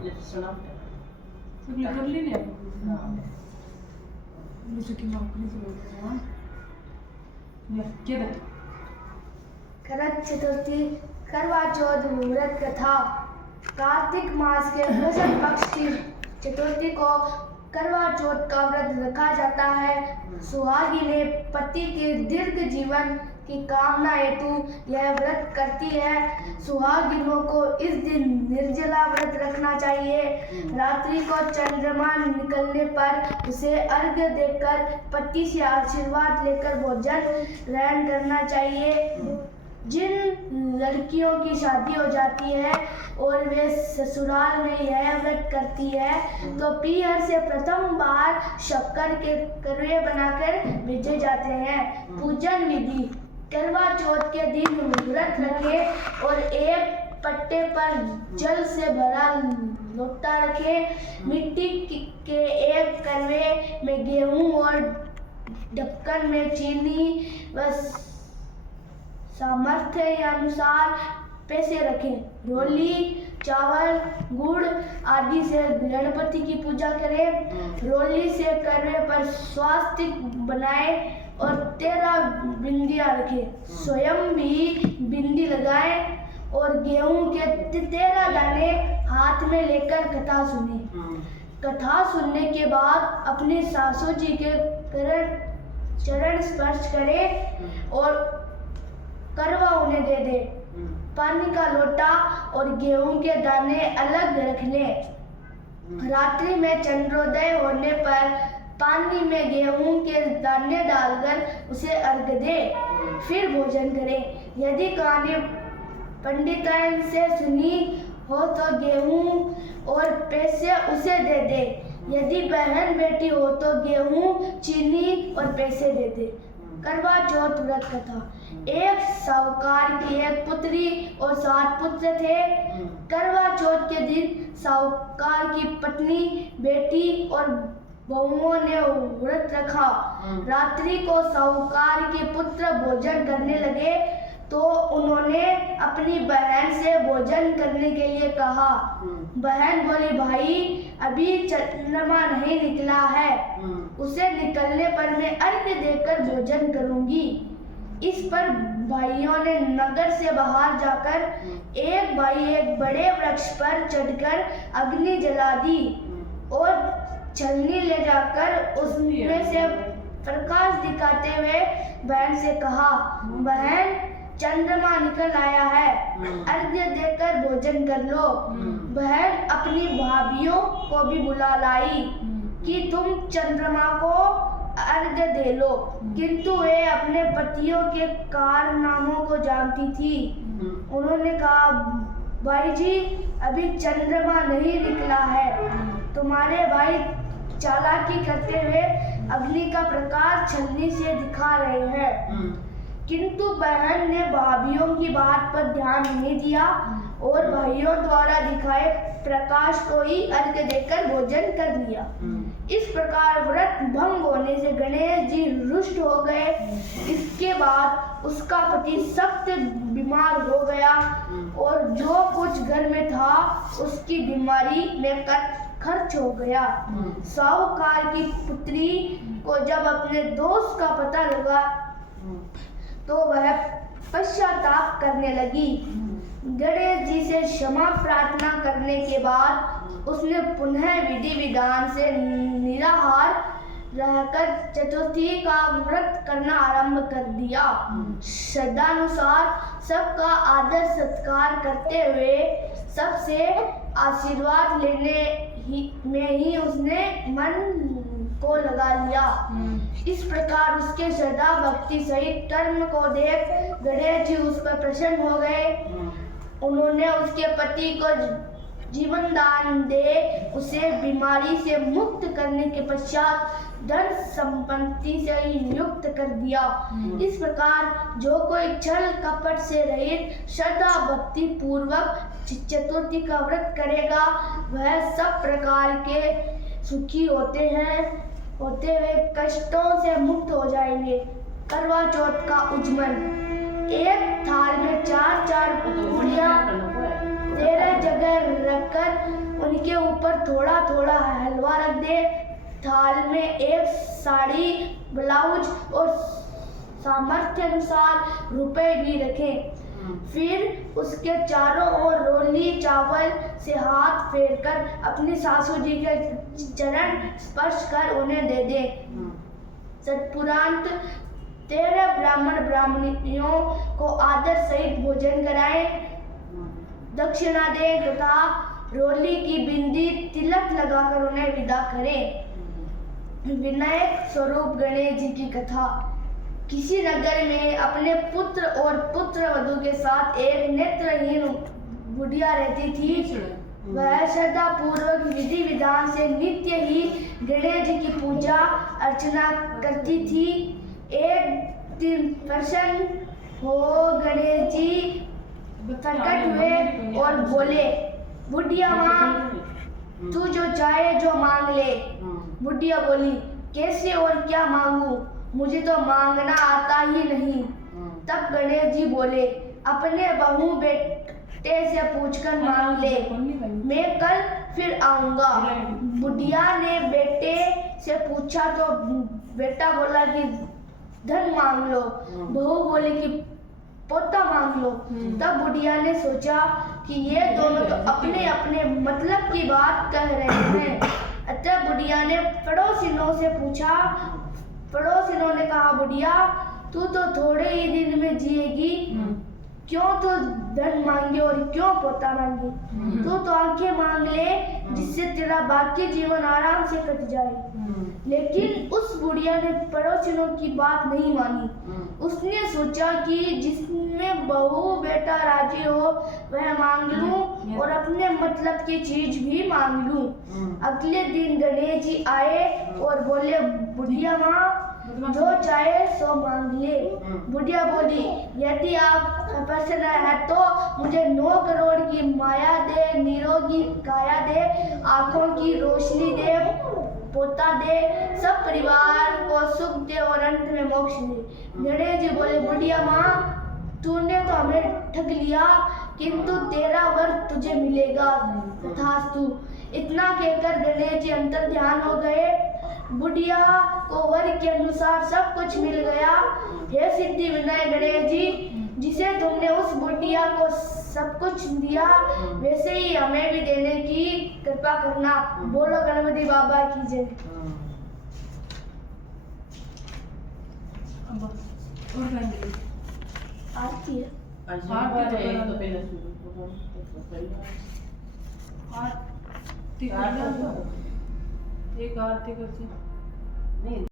सुना सगळी करलेली आहे हां की नोकरी सुरू केलं करक चतुर्थी करवा चौथ मुहूर्त कथा। कार्तिक मास के कृष्ण पक्ष की चतुर्थी को करवा चौथ का व्रत रखा जाता है। सुहागिनें पति के दीर्घ जीवन की कामना हेतु यह व्रत करती है। सुहागिनों को इस दिन निर्जला व्रत रखना चाहिए। रात्रि को चंद्रमा निकलने पर उसे अर्घ्य देकर पति से आशीर्वाद लेकर भोजन ग्रहण करना चाहिए। जिन लड़कियों की शादी हो जाती है और वे ससुराल में यह व्रत करती है तो पीहर से प्रथम बार शक्कर के करवे बनाकर भेजे जाते हैं। पूजन विधि: करवा चौथ के दिन व्रत रखें और एक पट्टे पर जल से भरा लोटा रखें। मिट्टी के एक करवे में गेहूं और ढक्कन में चीनी व सामर्थ्य अनुसार पैसे रखें। रोली, चावल, गुड़ आदि से गणपति की पूजा करें। रोली से करवे पर स्वास्तिक बनाए और 13 बिंदियां रखें। स्वयं भी बिंदी लगाएं और गेहूं के 13 दाने हाथ में लेकर कथा सुने। कथा सुनने के बाद अपनी सासू जी के चरण स्पर्श करें और करवा उन्हें दे दे। पानी का लोटा और गेहूं के दाने अलग रख लें। रात्रि में चंद्रोदय होने पर पानी में गेहूं के दाने डालकर उसे अर्घ दें, फिर भोजन करें। यदि कहानी पंडिताइन से सुनी हो तो गेहूं और पैसे उसे दे दे। यदि बहन बेटी हो तो गेहूं, चीनी और पैसे दे दे। करवा चौथ व्रत कथा: एक साहूकार की एक पुत्री और 7 पुत्र थे। करवा चौथ के दिन साहूकार की पत्नी, बेटी और बहुओं ने व्रत रखा। रात्रि को साहूकार के पुत्र भोजन करने लगे तो उन्होंने अपनी बहन से भोजन करने के लिए कहा। बहन बोली, भाई अभी चंद्रमा नहीं निकला है, उसे निकलने पर मैं अर्घ्य देकर भोजन करूंगी। इस पर भाइयों ने नगर से बाहर जाकर एक भाई एक बड़े वृक्ष पर चढ़कर अग्नि जला दी और छलनी ले जाकर उसमें से प्रकाश दिखाते हुए बहन से कहा, बहन चंद्रमा निकल आया है, अर्घ्य देकर भोजन कर लो। बहन अपनी भाभियों को भी बुला लाई कि तुम चंद्रमा को अर्घ्य दे लो, किंतु वे अपने पतियों के कारनामों को जानती थी। उन्होंने कहा, भाई जी अभी चंद्रमा नहीं निकला है। तुम्हारे भाई चालाकी करते हुए अग्नि का प्रकाश छलनी से दिखा रहे हैं। किंतु बहन ने भाभियों की बात पर ध्यान नहीं दिया और भाइयों द्वारा दिखाए प्रकाश को ही अर्घ्य देकर भोजन कर लिया। इस प्रकार व्रत भंग होने से गणेश जी रुष्ट हो गए। इसके बाद उसका पति सख्त बीमार हो गया और जो कुछ घर में था उसकी बीमारी में खर्च हो गया। साहूकार की पुत्री को जब अपने दोस्त का पता लगा तो वह पश्चाताप करने लगी। गणेश जी से क्षमा प्रार्थना करने के बाद उसने पुनः विधि विधान से निराहार रहकर चतुर्थी का व्रत करना आरंभ कर दिया। श्रद्धानुसार सबका आदर सत्कार करते हुए सबसे आशीर्वाद लेने में ही उसने मन को लगा लिया। इस प्रकार उसके श्रद्धा भक्ति सहित कर्म को देख गणेश जी उस पर प्रसन्न हो गए। उन्होंने उसके पति को जीवन दान दे उसे बीमारी से मुक्त करने के पश्चात धन संपत्ति से युक्त कर दिया। इस प्रकार जो कोई छल कपट से रहित श्रद्धा भक्ति पूर्वक चतुर्थी का व्रत करेगा वह सब प्रकार के सुखी होते हुए कष्टों से मुक्त हो जाएंगे। करवा चौथ का उज्जमन: एक थाल में 4-4 पूरियां 13 जगह रखकर उनके ऊपर थोड़ा थोड़ा हलवा रख दे। थाल में एक साड़ी, ब्लाउज और सामर्थ्य अनुसार रुपए भी रखें। फिर उसके चारों ओर रोली चावल से हाथ फेरकर अपनी सासू जी के चरण स्पर्श कर उन्हें दे दे। सतपुरांत 13 ब्राह्मण ब्राह्मणियों को आदर सहित भोजन कराएं, दक्षिणा दे तथा रोली की बिंदी तिलक लगाकर उन्हें विदा करें। विनायक स्वरूप गणेश जी की कथा। किसी नगर में अपने पुत्र और पुत्र वधू के साथ एक नेत्रहीन बुढ़िया रहती थी। वह श्रद्धा पूर्वक विधि विधान से नित्य ही गणेश जी की पूजा अर्चना करती थी। एक दिन प्रसन्न हो गणेश जी प्रकट हुए और बोले, बुढ़िया माँ, तू जो चाहे जो मांग ले। बुढ़िया बोली, कैसे और क्या मांगू, मुझे तो मांगना आता ही नहीं। तब गणेश जी बोले, अपने बहू बेटे से पूछकर मांग ले, मैं कल फिर आऊंगा। बुढ़िया ने बेटे से पूछा तो बेटा बोला कि धन मांग लो। बहू बोली कि पोता मांग लो। तब बुढ़िया ने सोचा कि ये दोनों तो अपने अपने मतलब की बात कह रहे हैं। अतः बुढ़िया ने पड़ोसिनों से पूछा। पड़ोसिनों ने कहा, बुढ़िया, तू तो थोड़े ही दिन में जिएगी, क्यों तो धन मांगे और क्यों पोता मांगे। तू तो आंखें मांग ले जिससे तेरा बाकी जीवन आराम से कट जाए। लेकिन उस बुढ़िया ने पड़ोसिनों की बात नहीं मानी। उसने सोचा कि जिसमें बहू बेटा राजी हो वह मांग लूं और अपने मतलब की चीज भी मांग लूं। अगले दिन गणेश जी आए और बोले, बुढ़िया माँ, जो चाहे सो मांग ले। बुढ़िया बोली, यदि आप प्रसन्न है तो मुझे 9 करोड़ की माया दे, निरोगी काया दे, आंखों की रोशनी दे, पोता दे, सब परिवार को सुख दे और अंत में मोक्ष दे। गणेश जी बोले, बुढ़िया माँ, तूने तो हमें ठग लिया, किंतु तेरा वर तुझे मिलेगा, तथास्तु। इतना कहकर गणेश जी अंतर ध्यान हो गए। बुढ़िया को वर के अनुसार सब कुछ मिल गया। हे सिद्धि विनायक गणेश जी, जिसे तुमने उस बुढ़िया को सब कुछ दिया, वैसे ही हमें भी देने की कृपा करना। बोलो गणपति बाबा की जय। आरती है। एक आरती करती